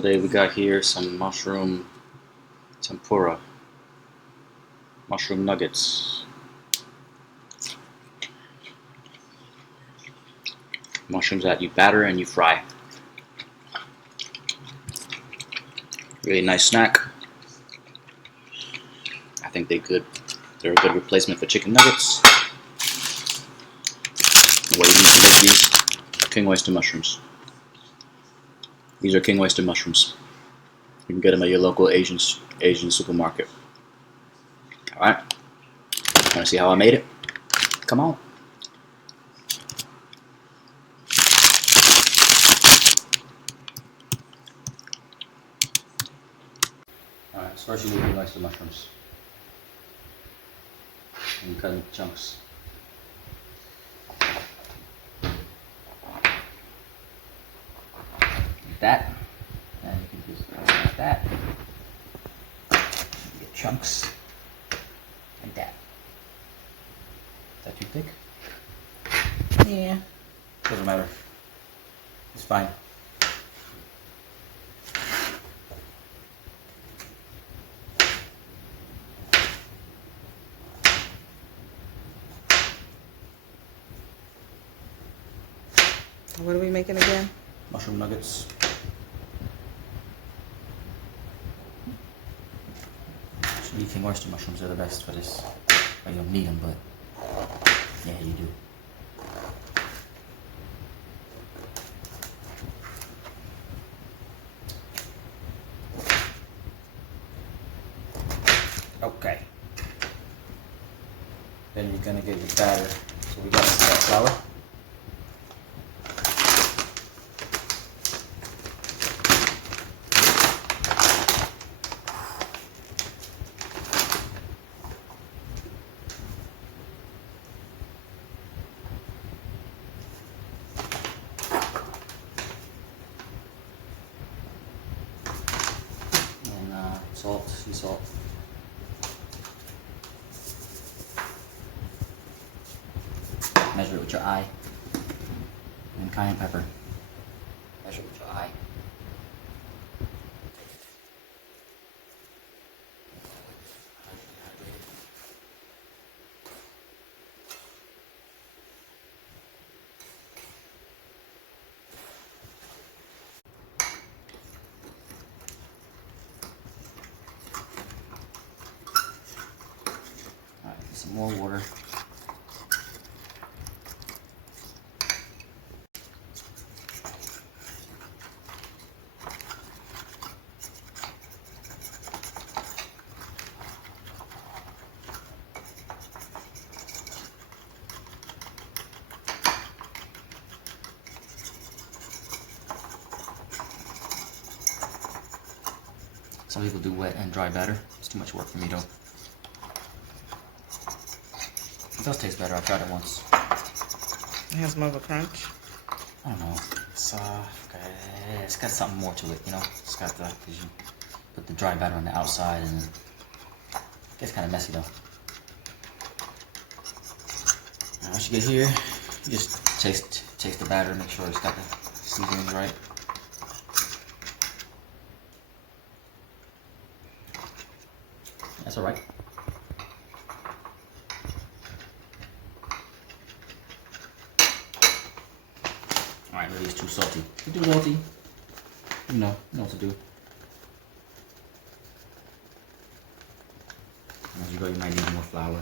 Today we got here some mushroom tempura, mushroom nuggets, mushrooms that you batter and you fry. Really nice snack. I think they're a good replacement for chicken nuggets. What you need to make these king oyster mushrooms. These are king oyster mushrooms. You can get them at your local Asian supermarket. All right. Want to see how I made it? Come on. All right. First, you need king oyster mushrooms. And you cut into chunks. Like that. And you can just go like that. You get chunks like that. Is that too thick? Yeah. Doesn't matter. It's fine. What are we making again? Mushroom nuggets. Sweet king oyster mushrooms are the best for this. Well, you don't need them, but yeah, you do. Okay. Then you're gonna get your batter. So we got some flour. And salt, sea salt. Measure it with your eye. And cayenne pepper. Measure it with your eye. Alright, some more water. Some people do wet and dry batter. It's too much work for me though. It does taste better. I tried it once. It has more of a crunch. I don't know. It's got something more to it, you know. It's got the, cause you put the dry batter on the outside, and it gets kind of messy though. Now once you get here, you just taste the batter, make sure it's got the seasonings right. That's all right. All right, maybe it's too salty. It's too salty. You know what to do. As you go, you might need more flour.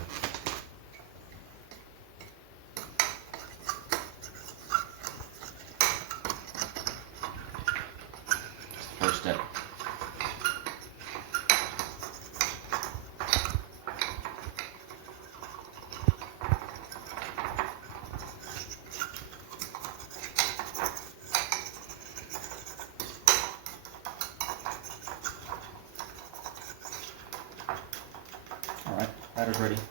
First step. All right, batter's ready. So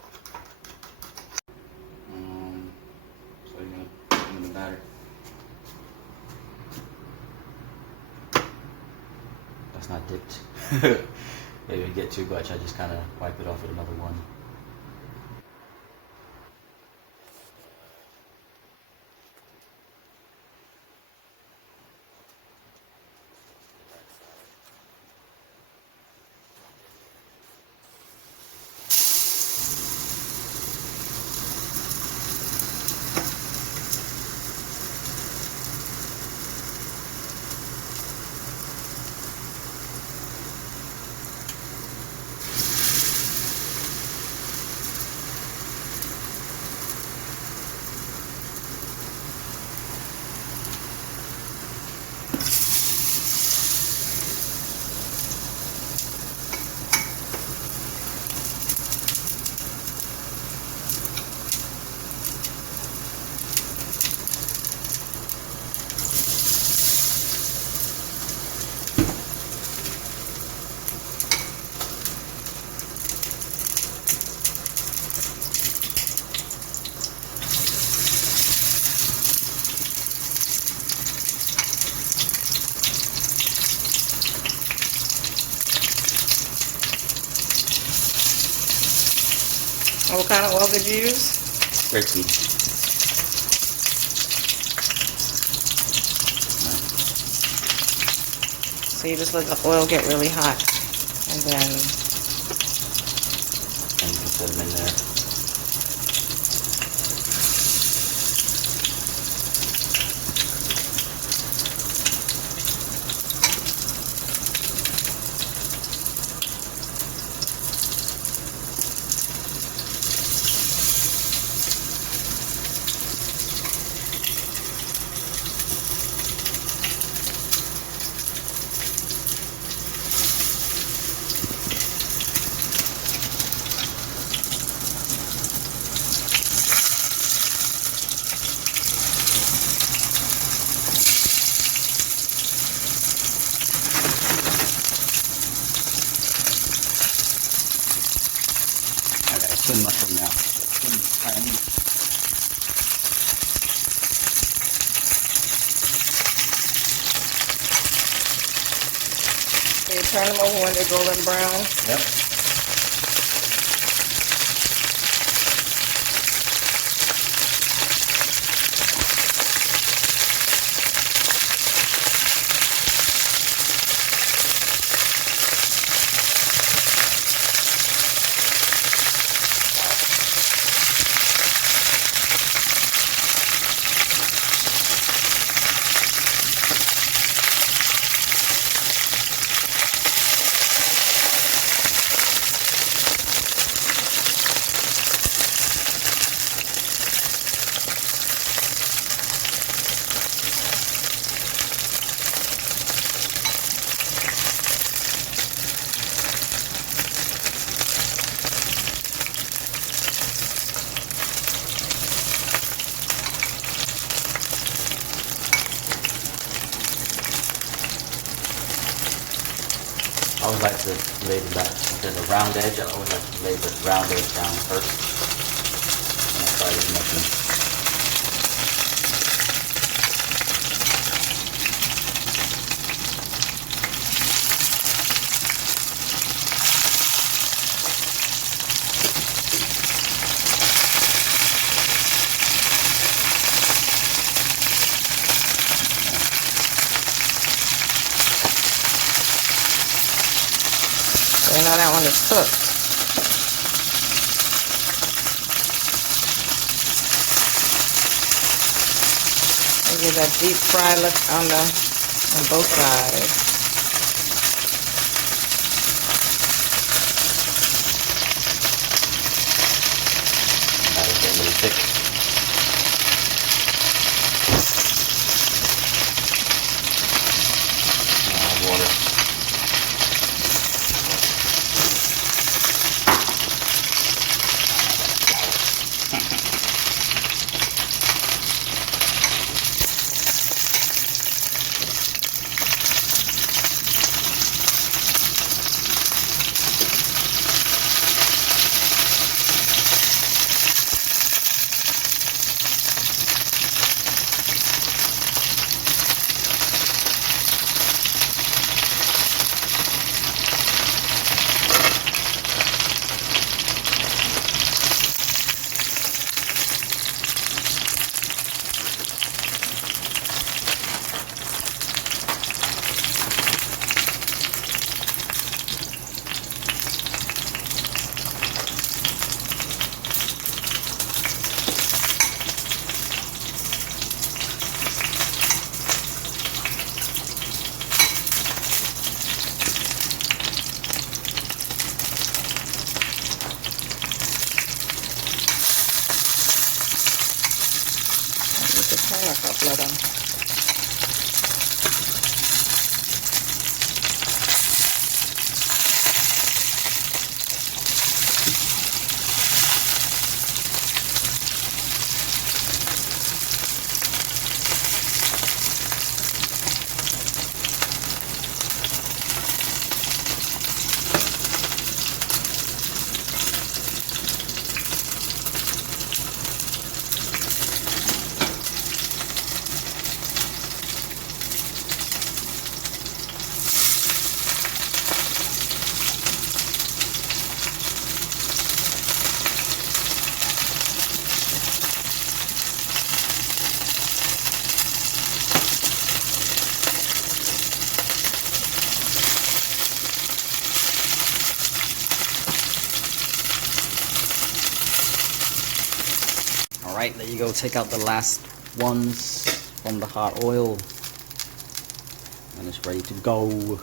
you're gonna put in the batter. That's not dipped. Maybe you get too much. I just kind of wipe it off with another one. What kind of oil did you use? Grapeseed. So you just let the oil get really hot, and then And you can put them in there. Okay, thin mushroom now. So thin, tiny. so you turn them over when they're golden brown. Yep. I always like to lay the round edge. I always like to lay the round edge down first. And I fry these mushrooms. So you know that one is cooked. You get that deep fry look on both sides. Now they're getting really thick. Now I'll water. Right, there you go. Take out the last ones from the hot oil. And it's ready to go.